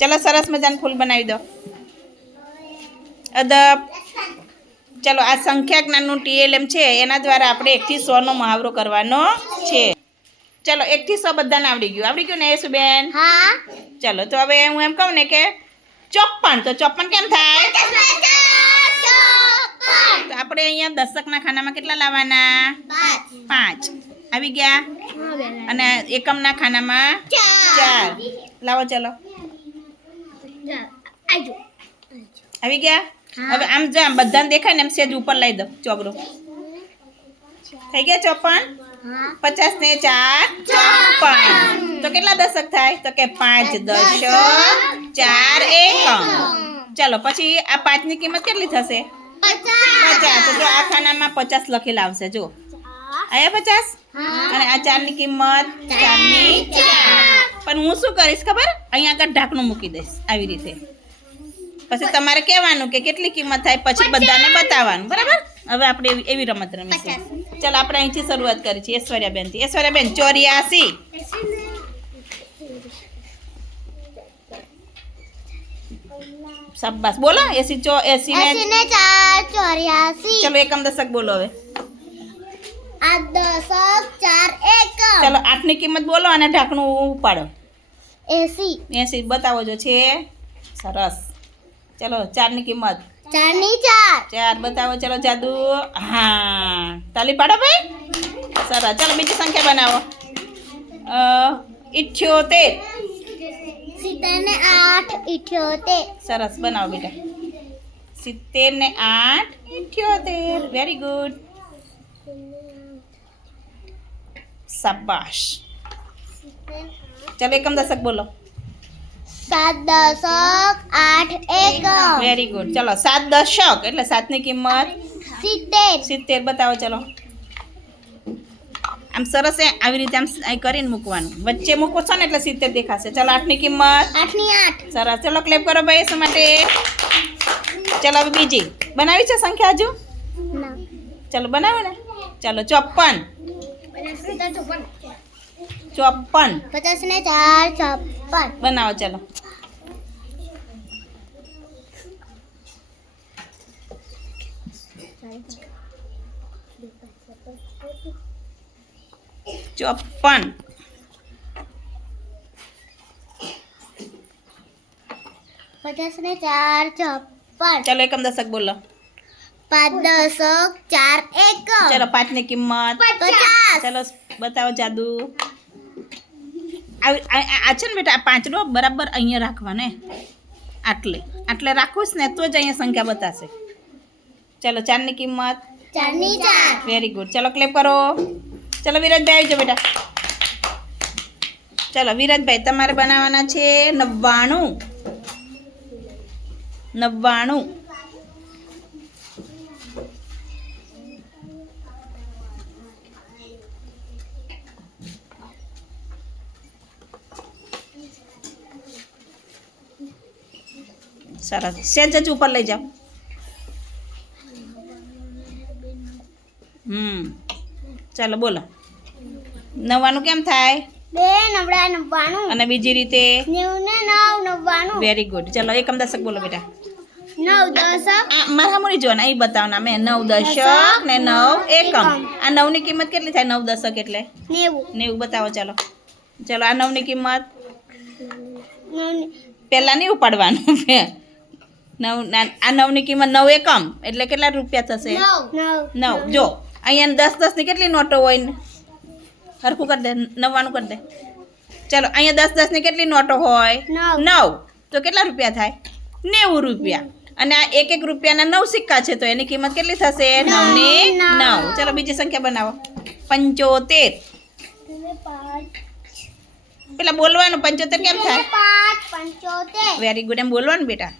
ચલો સરસ મજાનું ફૂલ બનાવી દો. અદબ. ચલો આ સંખ્યા જ્ઞાનનું ટીએલએમ છે એના દ્વારા આપણે એકથી સોનો મહાવરો કરવાનો છે. ચલો એકથી સો બધાને આવડી ગયું. આવડી ગયું ને યશુબેન? હા. ચલો તો હવે હું એમ કહું ને કે ચોપ્પન. તો ચોપ્પન કેમ થાય? તો આપણે અહીંયા દશકના ખાનામાં કેટલા લાવવાના? પાંચ. આવી ગયા? અને એકમના ખાનામાં ચાર. લાવો ચલો. આવી ગયા? હવે આમ જો આમ બધાને દેખાય ને એમ સેજ ઉપર લઈ દો ચોગડો. થઈ ગયા ચોપન? પચાસ ને ચાર ચોપન. તો કેટલા દશક થાય? તો કે પાંચ દશક ચાર એકમ. ચાલો પછી આ પાંચની કિંમત કેટલી થશે? પચાસ. તો જો આ ખાનામાં પચાસ લખેલા આવશે જો આયા પચાસ? અને આ ચારની કિંમત ચારની ની પણ હું શું કરીશ ખબર? અહીંયા આગળ ઢાંકણું મૂકી દઈશ આવી રીતે. પછી તમારે કહેવાનું કે કેટલી કિંમત થાય પછી બધાને બતાવવાનું બરાબર? હવે આપણે એવી રમત રમીશું. ચાલો આપણે અહીંથી શરૂઆત કરી છે ઐશ્વર્યાબેનથી ઐશ્વર્યાબેન ચોર્યાસી. શાબાશ. બોલો એસી ચો એસી ને ચાર ચોર્યાસી. ચલો એકમ દશક બોલો હવે. આઠ દશક ચાર એકમ ચલો આઠની કિંમત બોલો અને ઢાંકણું ઉપાડો. એસી. એસી બતાવો જો છે. સરસ. ચલો ચારની કિંમત. ચારની ચાર. ચાર બતાવો. ચલો જાદુ. હા. તાલી પાડો ભાઈ. સરસ. ચલો બીજી સંખ્યા બનાવો. ઇઠ્યોતેર. સિત્તેર ને આઠ ઇઠ્યોતેર. સરસ. બનાવો બેટા. સિત્તેર ને આઠ ઇઠ્યોતેર. વેરી ગુડ શાબાશ ચાલો એકમ દશક બોલો સાત દશક આઠ એકમ વેરી ગુડ ચલો સાત દશક એટલે સાતની કિંમત સિત્તેર। સિત્તેર. બતાવો ચલો. આમ સરસ આવી રીતે આમ કરીને મૂકવાનું. વચ્ચે મૂકો છો ને એટલે સિત્તેર દેખાશે. ચલો આઠની કિંમત. આઠની આઠ. સરસ. ચલો ક્લેપ કરો ભાઈ શું માટે. ચલો હવે બીજી. બનાવી છે સંખ્યા હજુ? ચલો બનાવો ને. ચલો ચોપન ચોપન પચાસ ને ચાર ચોપન બનાવો ચાલો. ચોપન પચાસ ને ચાર ચોપન ચાલો એકમ દશક બોલો. પાંચ દશક ચાર એકમ. પાંચની કિંમત. પચાસ. ચલો બતાવો જાદુ. આ છે ને બેટા આ પાંચડો બરાબર અહીંયા રાખવાનો. આટલે. આટલે રાખવું ને તો જ અહીંયા સંખ્યા બતાશે. ચલો ચારની કિંમત. ચારની ચાર. વેરી ગુડ ચલો ક્લેપ કરો. ચલો વિરાજભાઈ આવી જાઓ બેટા. ચલો વિરાજભાઈ તમારે બનાવવાના છે નવ્વાણું. નવ્વાણું. સરસ સેજ જ ઉપર લઈ જાઓ. હમ. ચાલો બોલો. નવાનું કેમ થાય? બે નવડા નવ્વાણું અને બીજી રીતે? નેવું ને નવ નવ્વાણું વેરી ગુડ ચાલો એકમ દશક બોલો બેટા. નવ દશક મારા મોરી જો ને અહીં બતાવના મેં. નવ દશક ને નવ એકમ. આ નવની કિંમત કેટલી થાય? નવ દશક એટલે? નેવું. નેવું. બતાવો ચાલો. ચાલો આ નવની કિંમત? પહેલાં નહીં ઉપાડવાનું નવ ના- આ નવની કિંમત નવ એકમ. એટલે કેટલા રૂપિયા થશે? નવ. જો અહીંયા દસ દસની કેટલી નોટો હોય? ને હરખું કરી દે નવ્વાણું કરી દે. ચાલો અહીંયા દસ દસની કેટલી નોટો હોય? નવ. તો કેટલા રૂપિયા થાય? નેવું રૂપિયા. અને આ એક એક રૂપિયાના નવ સિક્કા છે તો એની કિંમત કેટલી થશે? નવની નવ. નવ. ચાલો બીજી સંખ્યા બનાવો. પંચોતેર. પેલા બોલવાનું પંચોતેર કેમ થાય? વેરી ગુડ એમ બોલવાનું બેટા?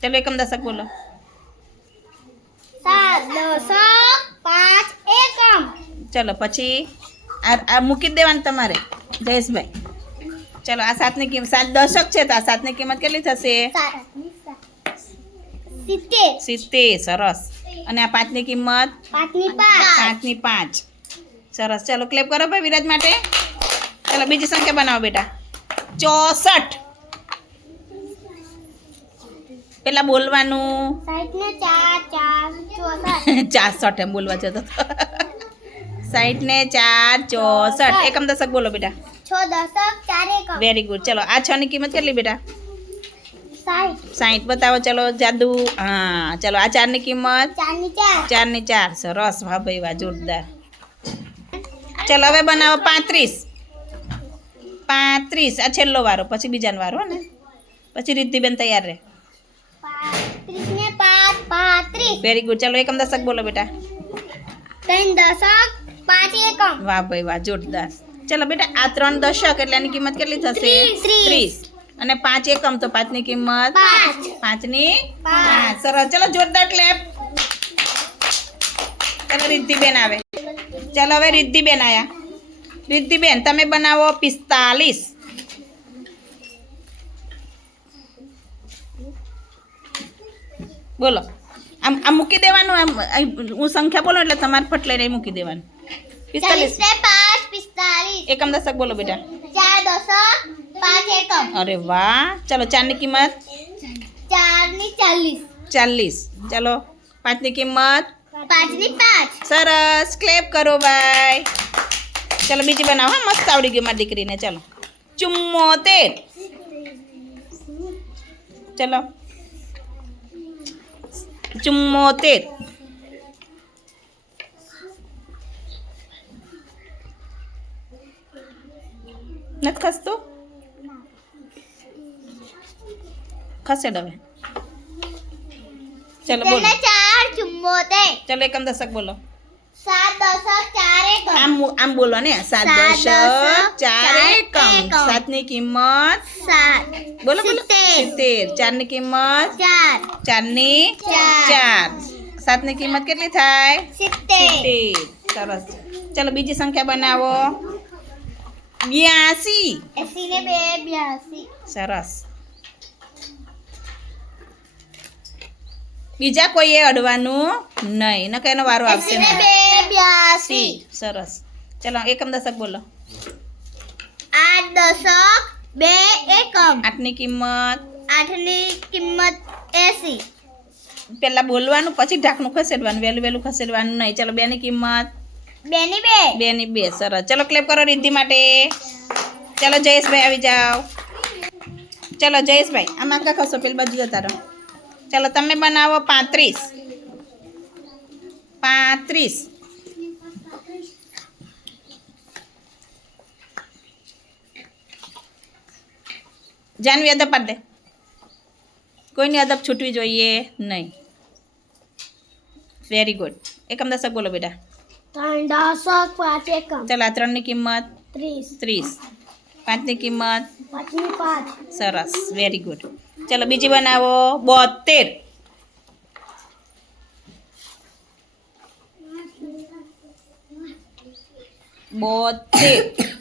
ચાલો એકમ દશક બોલો. સાત દશક પાંચ એકમ ચલો પછી આ આ મૂકી દેવાનું તમારે જયેશભાઈ. ચલો આ સાતની કિંમત સાત દશક છે તો આ સાતની કિંમત કેટલી થશે? સાત સિત્તેર સરસ. અને આ પાંચની કિંમત? પાંચની પાંચ. પાંચની પાંચ. સરસ. ચલો ક્લેપ કરો ભાઈ વિરાજ માટે. ચલો બીજી સંખ્યા બનાવો બેટા. ચોસઠ. પેલા બોલવાનું? ચાર ચાર ચારસઠ એમ બોલવા જતો સાઠ ને ચાર ચોસઠ. એકમ દશક બોલો બેટા. ચાર વેરી ગુડ ચલો આ છ ની કિંમત કેટલી બેટા? સાઠ બતાવો ચલો જાદુ. હા ચલો આ ચારની કિંમત? ચાર. ની ચાર. ચાર સરસ. વાહ ભાઈ વાહ જોરદાર. ચલો હવે બનાવો પાંત્રીસ. પાંત્રીસ. આ છેલ્લો વારો પછી બીજાનો વારો ને. પછી રિદ્ધિબેન તૈયાર રહે. ને પાંત્રીસ વેરી ગુડ ચલો એકમ દશક બોલો બેટા ત્રણ દશક પાંચ એકમ વાહ ભાઈ વાહ જોરદાર ચલો બેટા આ ત્રણ દશક એટલે એની કિંમત કેટલી થશે? ત્રીસ. ત્રીસ। અને પાંચ એકમ તો પાંચની કિંમત? પાંચ। પાંચની? પાંચ. પાંચ સરસ. ચલો જોરદાર ક્લેપ ચલો રિદ્ધિબેન આવે. ચલો હવે રિદ્ધિબેન આયા. રિદ્ધિબેન તમે બનાવો પિસ્તાલીસ. બોલો. આમ આમ મૂકી દેવાનું આમ હું સંખ્યા બોલો એટલે તમારે ફટ લઈને મૂકી દેવાનું. પિસ્તાલીસ. એકમ દશક બોલો બેટા. ચાર દશક પાંચ એકમ. અરે વાહ. ચાલો ચારની કિંમત? ચારની ચાલીસ. ચાલીસ. ચાલો પાંચની કિંમત? પાંચની પાંચ. સરસ. ક્લેપ કરો ભાઈ. ચાલો બીજી બનાવો હા મસ્ત આવડી ગયું મારી દીકરીને. ચાલો. ચુમ્મોતેર. ચલો. ચુમ્મોતેર. નથી ખસતો? ખસેડ હવે ચલો બોલો. ચાર ચુમ્મોતેર. ચલો એકમ દશક બોલો. સાત દશક ચાર એકમ. આમ આમ બોલો ને. સાત દશક ચાર ચાર એકમ. સાત સાતની કિંમત? સાત. બોલો બોલો. સિત્તેર. ચાર ચારની કિંમત? ચાર. ચારની ચાર. સાત સાતની કિંમત કેટલી થાય? સિત્તેર. સરસ. ચલો બીજી સંખ્યા બનાવો. બ્યાસી. એસી ને બે બ્યાસી. સરસ. બીજા કોઈએ અડવાનું નહીં. નકે એનો વારો આવશે નહીં. બે બ્યાસી સરસ. ચલો એકમ દશક બોલો. આઠ દશક બે એકમ. આઠની કિંમત? આઠની કિંમત એસી. પેલા બોલવાનું પછી ઢાંકણું ખસેડવાનું વહેલું વહેલું ખસેડવાનું નહીં. ચલો બેની કિંમત? બે ની બે. બે ની બે સરસ. ચલો ક્લેપ કરો રિદ્ધિ માટે. ચલો જયેશભાઈ આવી જાઓ. ચલો જયેશભાઈ આમાં કા ખસો પેલી બાજુ જતા રહો ચલો તમે બનાવો પાંત્રીસ. પાંત્રીસ. જાનવી અદબ પાડ દે કોઈની અદબ છૂટવી જોઈએ નહીં વેરી ગુડ એકમ દશક બોલો બેટા ત્રણ દશક પાંચ એકમ ચાલો આ ત્રણની કિંમત ત્રીસ ત્રીસ પાંચની કિંમત પાંચની પાંચ સરસ વેરી ગુડ ચલો બીજી બનાવો બોતેર બોતેર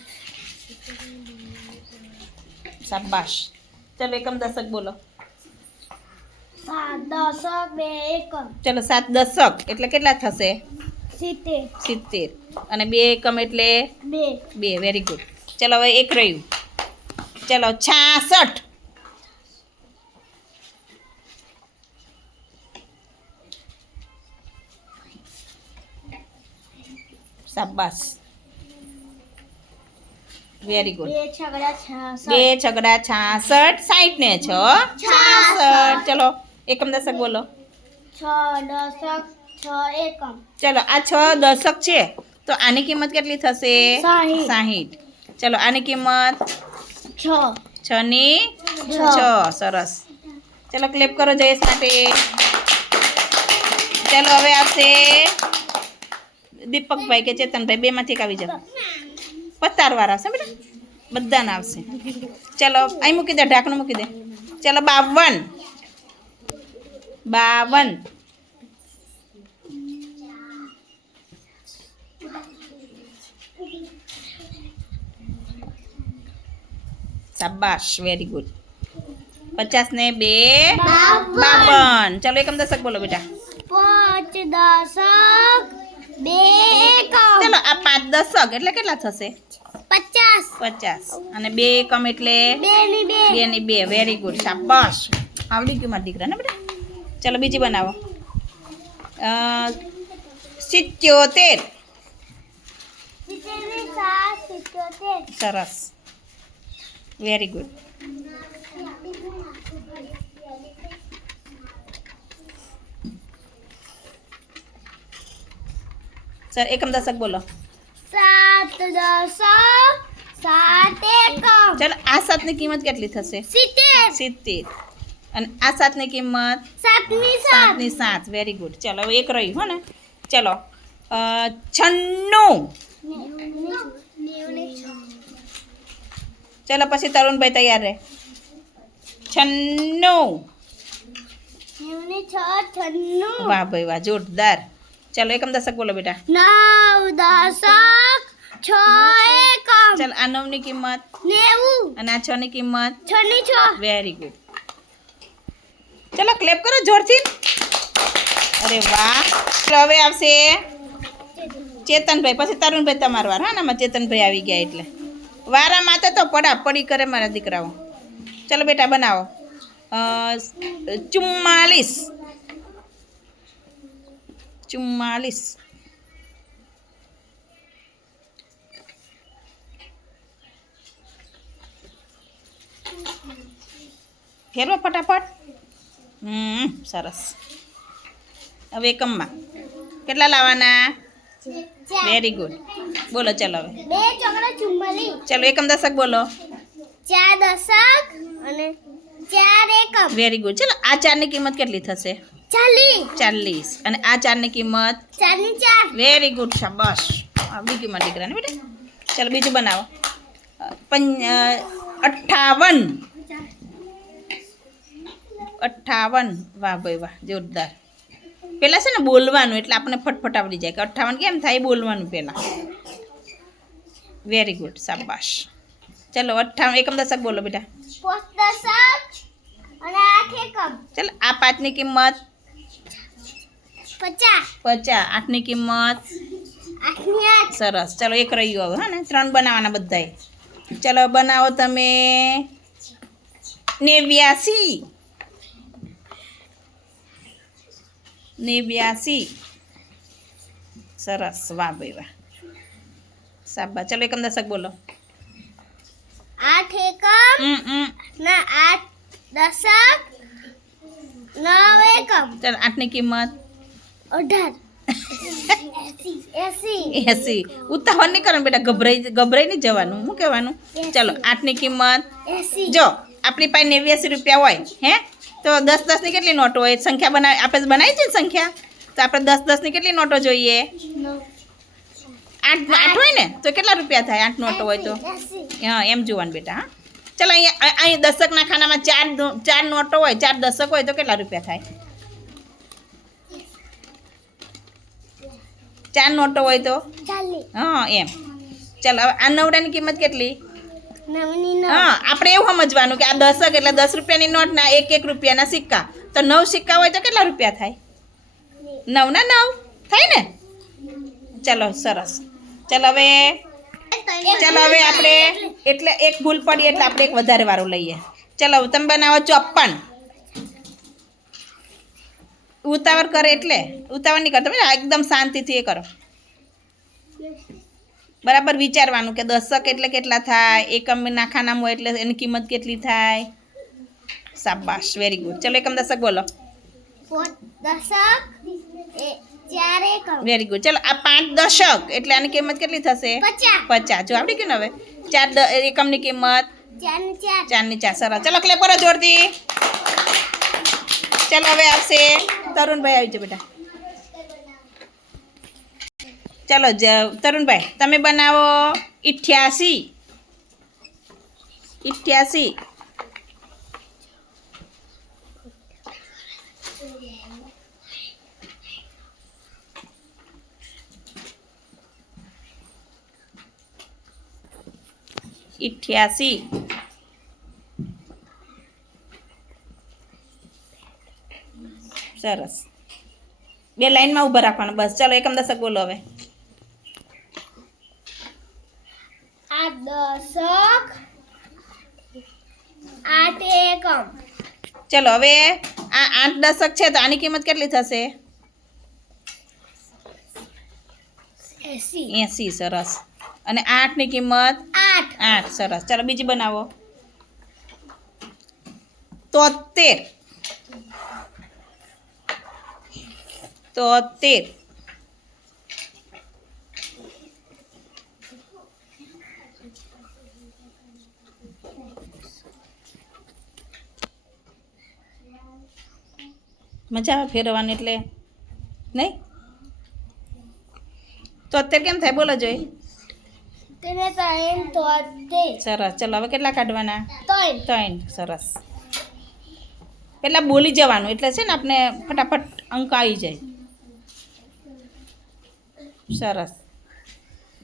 શાબાશ. ચલો એકમ દશક બોલો. સાત દશક બે એકમ. ચલો સાત દશક એટલે કેટલા થશે? સિત્તેર. સિત્તેર. અને બે એકમ એટલે? બે. બે વેરી ગુડ ચલો હવે એક રહ્યું. ચલો છાસઠ. શાબાશ. વેરી ગુડ બે છગડા છાસઠ બે છગડા છાસઠ સાઠ ને છ છાસઠ ચલો એકમ દશક બોલો છ દશક છ એકમ ચલો આ છ દશક છે તો આની કિંમત કેટલી થશે સાહીઠ. સાહીઠ ચલો આની કિંમત છ છ ની છ. છ સરસ ચલો ક્લેપ કરો જયેશ માટે ચલો હવે આવશે દીપકભાઈ કે ચેતનભાઈ બેમાંથી એક આવી જાવ પતારવાર આવશે બેટા? બધાને આવશે. ચલો અહીં મૂકી દે ઢાંકણું મૂકી દે. ચલો બાવન. બાવન. શાબાશ વેરી ગુડ પચાસ ને બે. બાવન. બાવન. ચલો એકમ દશક બોલો બેટા. પાંચ દશક. બે એકમ. ચલો આ પાંચ દશક એટલે કેટલા થશે? પચાસ. પચાસ. અને બે એકમ એટલે? બે ની બે. બે ની બે. વેરી ગુડ શાબાશ. આવડી ગયું મારા દીકરા ને બેટા. ચલો બીજી બનાવો. સિત્યોતેર. સાત સરસ. વેરી ગુડ સર એકમ દશક બોલો. સાત દસ સાત એકમ. ચલો આ સાતની કિંમત કેટલી થશે? સિત્તેર. સિત્તેર. અને આ સાતની કિંમત? સાતની સાત. સાતની સાત. વેરી ગુડ ચલો હવે એક રહ્યું હો ને? ચલો. છન્નું. ચલો પછી તરુણભાઈ તૈયાર રહે. છન્નું. છન્નું. વાહ ભાઈ વાહ જોરદાર. ચલો એકમ દશક બોલો બેટા. નવ દશક છ એકમ. ચાલ આ નવની કિંમત. નેવું. અને આ છની કિંમત. છ ની છ. વેરી ગુડ ચલો ક્લેપ કરો જોરથી. અરે વાહ. ચલો હવે આવશે ચેતનભાઈ. પછી તરુણભાઈ તમારો વાર. હા ને ચેતનભાઈ આવી ગયા એટલે. વારામાં તો તો પડા પડી કરે મારા દીકરાઓ. ચલો બેટા બનાવો. ચુમ્માલીસ. ચુમ્માલીસ ફેરવો ફટાફટ. હમ સરસ. હવે એકમમાં. કેટલા લાવવાના? વેરી ગુડ બોલો ચલો હવે. બે ચોકડા ચુમ્માલી ચલો એકમ દશક બોલો. ચાર દશક અને ચાર એકમ. વેરી ગુડ ચલો આ ચારની કિંમત કેટલી થશે? ચાલીસ અને આ ચારની કિંમત ચારની ચાર વેરી ગુડ શાબાશ આવડી ગયું મારા દીકરાને બેટા ચલો બીજું બનાવો અ, પંચ અ, અઠ્ઠાવન અઠ્ઠાવન વાહ ભાઈ વાહ જોરદાર પેલા છે ને બોલવાનું એટલે આપણને ફટફટ આવડી જાય કે અઠ્ઠાવન કેમ થાય એ બોલવાનું પહેલાં વેરી ગુડ શાબાશ ચલો અઠ્ઠાવન એકમ દશક બોલો બેટા પોસ્ત દશક અને આઠ એકમ ચલો આ પાંચની કિંમત પચાસ. પચાસ. આઠની કિંમત? સરસ. ચલો એક રહ્યું હવે હા ને? ત્રણ બનાવવાના બધાએ ચલો બનાવો તમે. નેવ્યાસી. નેવ્યાસી. સરસ. વાહ ભાઈ વાહ. સાબા ચલો એકમ દશક બોલો. આઠ એકમ. ના આઠ દશક. નવ એકમ. ચાલો આઠની કિંમત. અઢાર એસી એસી ઉતાવળ નહીં કરવાનું બેટા ગભરાઈ ગભરાઈ નહીં જવાનું. શું કહેવાનું? ચલો આઠની કિંમત. એસી જો આપણી પાસે નેવ્યાસી રૂપિયા હોય હે? તો દસ દસની કેટલી નોટો હોય? સંખ્યા બનાવી આપણે બનાવી છે ને સંખ્યા? તો આપણે દસ દસની કેટલી નોટો જોઈએ? આઠ આઠ હોય ને? તો કેટલા રૂપિયા થાય આઠ નોટો હોય તો? એસી હા એમ જોવાનું બેટા હા. ચાલો અહીંયા અ- અહીં દશકના ખાનામાં ચાર નો- ચાર નોટો હોય ચાર દશક હોય તો કેટલા રૂપિયા થાય? ચાર નોટો હોય તો? હા એમ. ચાલો હવે આ નવડાની કિંમત કેટલી? હા આપણે એવું સમજવાનું કે આ દશક એટલે દસ રૂપિયાની નોટ ના એક એક રૂપિયાના સિક્કા. તો નવ સિક્કા હોય તો કેટલા રૂપિયા થાય? નવ ના નવ. થાય ને? ચલો સરસ. ચલો હવે ચલો હવે આપણે એટલે એક ભૂલ પડી એટલે આપણે એક વધારે વાળું લઈએ. ચલો તમે બનાવો ચોપ્પન. ઉતાવળ કરે એટલે. ઉતાવળ નહીં કરતો બરાબર? એકદમ શાંતિથી એ કરો. બરાબર વિચારવાનું કે દશક એટલે કેટલા થાય એકમ ખાનામાં હોય એટલે એની કિંમત કેટલી થાય? શાબાશ વેરી ગુડ ચલો એકમ દશક બોલો. વેરી ગુડ ચલો આ પાંચ દશક એટલે આની કિંમત કેટલી થશે? પચાસ. જો આવડી ગયું હવે? ચાર એકમની કિંમત? ચારની ચાર. ચારની ચાર. સરસ. ચલો ક્લેપ કરો જોરથી. ચલો હવે આવશે તરુણભાઈ આવી જાઓ બેટા ચલો જ તરુણભાઈ તમે બનાવો ઇઠ્યાસી ઇઠ્યાસી ઇઠ્યાસી સરસ. બે લાઈનમાં ઊભા રાખવાનું બસ. ચાલો એકમ દશક બોલો હવે. આ દશક આઠ એકમ. ચલો હવે આ આઠ દશક છે તો આની કિંમત કેટલી થશે? એસી. સરસ. અને આઠની કિંમત? આઠ. આઠ સરસ. ચાલો બીજી બનાવો. તોતેર. તોતેર મજા આવે ફેરવવાની એટલે નહીં? તોતેર કેમ થાય? બોલો જોઈ. સરસ. ચલો હવે કેટલા કાઢવાના? ત્રણ. ત્રણ. સરસ. પહેલાં બોલી જવાનું એટલે છે ને આપણે ફટાફટ અંક આવી જાય. સરસ.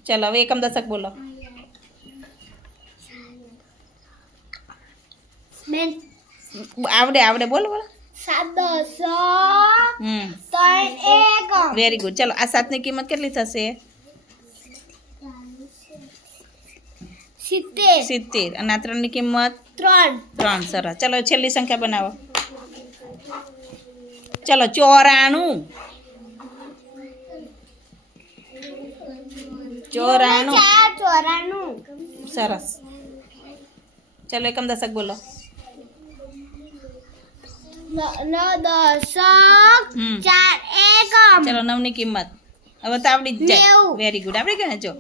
ચલો હવે એકમ દશક બોલો. આવડે આવડે બોલો બોલો. સાત વેરી ગુડ ચાલો આ સાતની કિંમત કેટલી થશે? સિત્તેર. સિત્તેર. અને આ ત્રણની કિંમત? ત્રણ. ત્રણ. સરસ. ચાલો છેલ્લી સંખ્યા બનાવો. ચલો ચોરાણું. ચોરાણું. ચોરાણું. સરસ. ચલો એકમ દશક બોલો. ચલો નવની ચાર કિંમત. હવે તો આવડી જ જાય. વેરી ગુડ આવડી ગયા ને જો?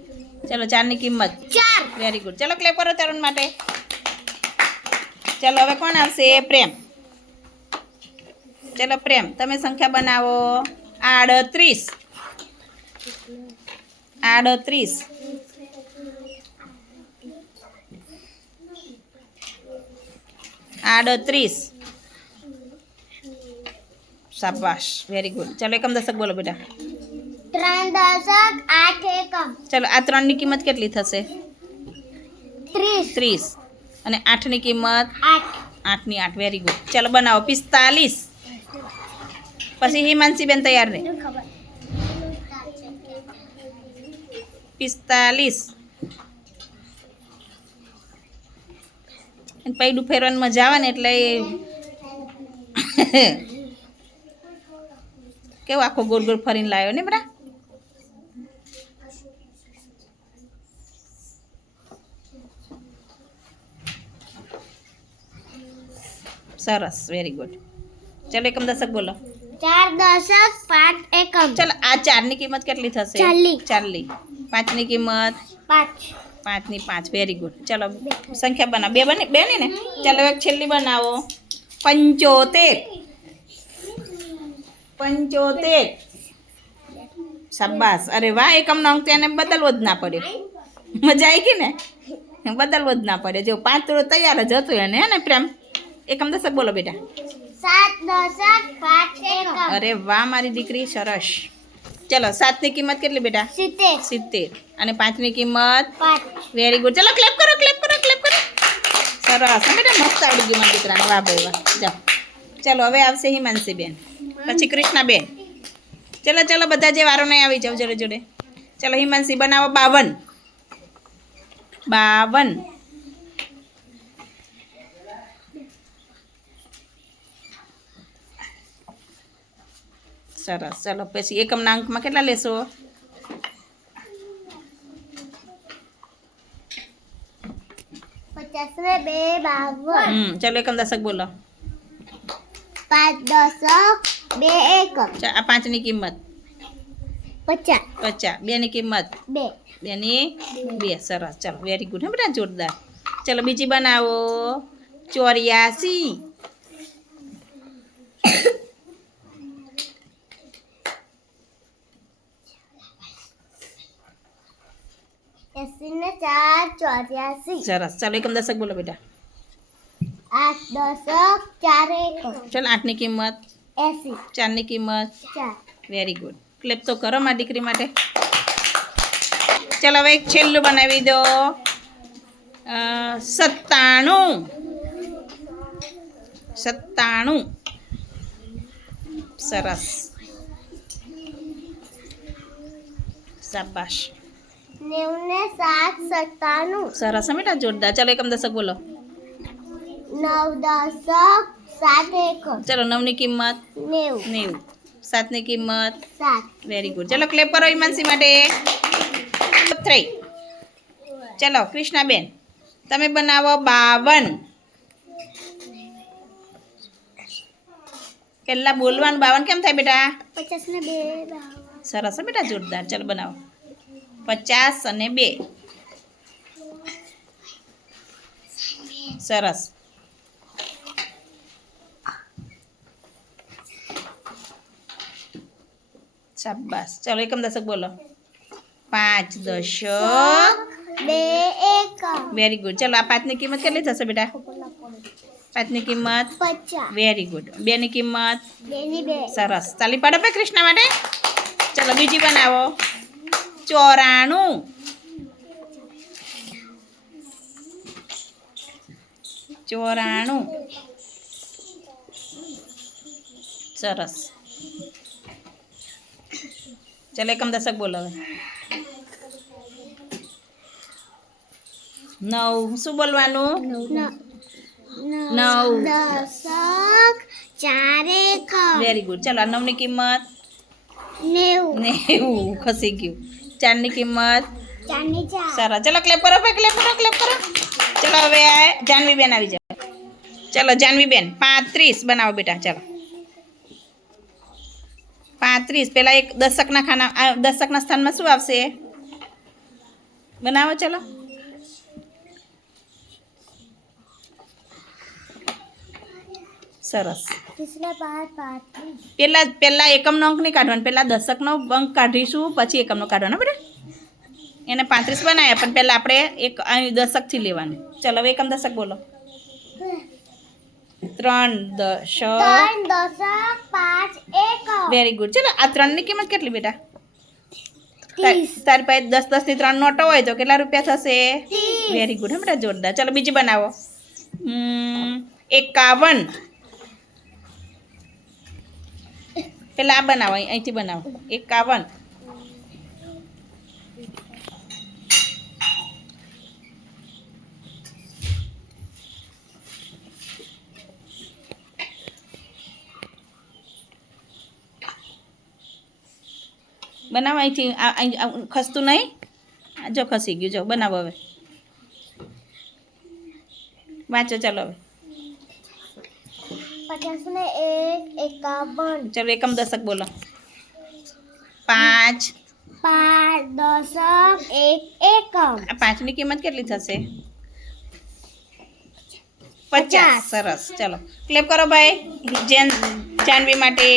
ચલો ચારની કિંમત. ચાર. વેરી ગુડ ચલો ક્લેપ કરો તરુણ માટે. ચલો હવે કોણ આવશે? પ્રેમ. ચલો પ્રેમ તમે સંખ્યા બનાવો. આડત્રીસ. આડત્રીસ. આડત્રીસ. શાબાશ વેરી ગુડ ચલો એકમ દશક બોલો બેટા. ત્રણ દશક આઠ એકમ. ચલો આ ત્રણની કિંમત કેટલી થશે? ત્રીસ. ત્રીસ. અને આઠની કિંમત? આઠ. આઠની આઠ વેરી ગુડ ચાલો બનાવો. પિસ્તાલીસ. પછી હિમાંશીબેન તૈયાર રહે ખબર પિસ્તાલીસ. પૈડું ફેરવાનમાં જવાને એટલે કેવું આખો ગોળ ગોળ ફરીને લાવ્યો ને બરા સરસ વેરી ગુડ ચાલો એકમ દશક બોલો. ચાર દશક પાંચ એકમ. ચાલો આ ચારની કિંમત કેટલી થશે? ચાલી. ચાલી. પાંચની કિંમત? પાંચ. પાંચની પાંચ વેરી ગુડ ચલો સંખ્યા બનાવો. બે બની બે ને ચાલો એક છેલ્લી બનાવો. પંચોતેર. પંચોતેર. શાબાસ અરે વાહ એકમનો અંક તેને બદલવો જ ના પડ્યો મજા આવી ગઈ ને? બદલવો જ ના પડે. જો પાંચ તૈયાર જ હતું એને હે ને પ્રેમ? એકમ દશક બોલો બેટા. સાત દશક પાંચ એકમ. અરે વાહ મારી દીકરી સરસ. ચલો સાતની કિંમત કેટલી બેટા? સિત્તેર. સિત્તેર. અને પાંચની કિંમત? પાંચ. વેરી ગુડ ચલો ક્લેપ કરો ક્લેપ કરો ક્લેપ કરો. સરસ. બેટા મસ્ત આવડી ગયું મારા દીકરાને. વાહ ભાઈ વાહ. જાઓ. ચલો હવે આવશે હિમાંશી બેન પછી કૃષ્ણા બેન ચલો ચલો બધા જે વારો નહીં આવી જાઓ જોડે જોડે. ચલો હિમાંશી બનાવો બાવન. બાવન. સરસ. ચલો પછી એકમના અંકમાં કેટલા લેશો? ચલો એકમ દશક બોલો. પાંચ દશક બે એકમ. આ પાંચની કિંમત. પચાસ. પચાસ. બેની કિંમત. બે. બેની બે. સરસ. ચાલો વેરી ગુડ હે બેટા જોરદાર. ચલો બીજી બનાવો. ચોર્યાસી એસી ને ચાર ચોર્યાસી. સરસ. ચાલો એકમ દશક બોલો બેટા. આઠ દશક ચાર એકમ. ચાલો આઠની કિંમત. એસી. ચારની કિંમત. ચાર. વેરી ગુડ ક્લેપ તો કરો મારી દીકરી માટે. ચાલો હવે એક છેલ્લું બનાવી દો. સત્તાણું. સત્તાણું. સરસ. શાબાશ. નેવું સાત સત્તાણું. સરસ બેટા જોરદાર. ચાલો એકમ દશક બોલો. નવ દશક સાત એક ચલો નવની કિંમત નેવું. નેવું. સાતની કિંમત સાત. વેરી ગુડ ચલો ક્લેપ કરો હિમાંશી માટે. થ્રી ચલો કૃષ્ણાબેન તમે બનાવો બાવન. પહેલા બોલવાનું બાવન કેમ થાય બેટા? પચાસ ને બે સરસ બેટા જોરદાર. ચાલો બનાવો. પચાસ અને બે. સરસ. શાબાશ. ચલો એકમ દશક બોલો. પાંચ દશક. બે વેરી ગુડ ચલો આ પાંચની કિંમત કેટલી થશે બેટા? પાંચની કિંમત? વેરી ગુડ બેની કિંમત? બે ની બે. સરસ. ચાલી પાડો ભાઈ કૃષ્ણ માટે. ચલો બીજી બનાવો ચોરાણું. ચોરાણું. સરસ. ચલો એકમ દશક બોલો હવે નવ. શું બોલવાનું? નવ. દશક ચારે એક વેરી ગુડ ચલો આ નવની કિંમત? નેવું. નેવું. ખસી ગયું. ચારની કિંમત. સરસ ચલો ક્લેપ કરો ભાઈ ક્લેપ કરો ક્લેપ કરો. ચલો હવે જાનવી બેન આવી જાવ ચલો જાનવી બેન પાંત્રીસ બનાવો બેટા ચલો. પાંત્રીસ. પેલા એક દશકના ખાના આ દશકના સ્થાનમાં શું આવશે? બનાવો ચલો. સરસ. પેલા પેલા એકમનો અંક નહીં કાઢવાનો પેલા દશકનો અંક કાઢીશું પછી એકમનો કાઢવાનો બેટા એને પાંત્રીસ બનાવ્યા પણ પહેલાં આપણે એક દશકથી લેવાનું. ચલો હવે એકમ દશક બોલો. ત્રણ દશક વેરી ગુડ ચલો આ ત્રણની કિંમત કેટલી બેટા? તારી પાસે દસ દસની ત્રણ નોટો હોય તો કેટલા રૂપિયા થશે? વેરી ગુડ હમણાં જોરદાર. ચલો બીજી બનાવો. એકાવન. પેલા આ બનાવો અહીં- અહીંથી બનાવો એકાવન બનાવો અહીંથી આ- અહીં આ ખસતું નહીં આ જો ખસી ગયું જો બનાવો હવે વાંચો ચાલો હવે પચાસ ને એક એકાવન. ચાલો એકમ દશક બોલો. પાંચ. પાંચ દશક એક એકમ. આ પાંચની કિંમત કેટલી થશે? પચાસ. પચાસ. સરસ. ચલો. ક્લેપ કરો ભાઈ. જેન જાનવી માટે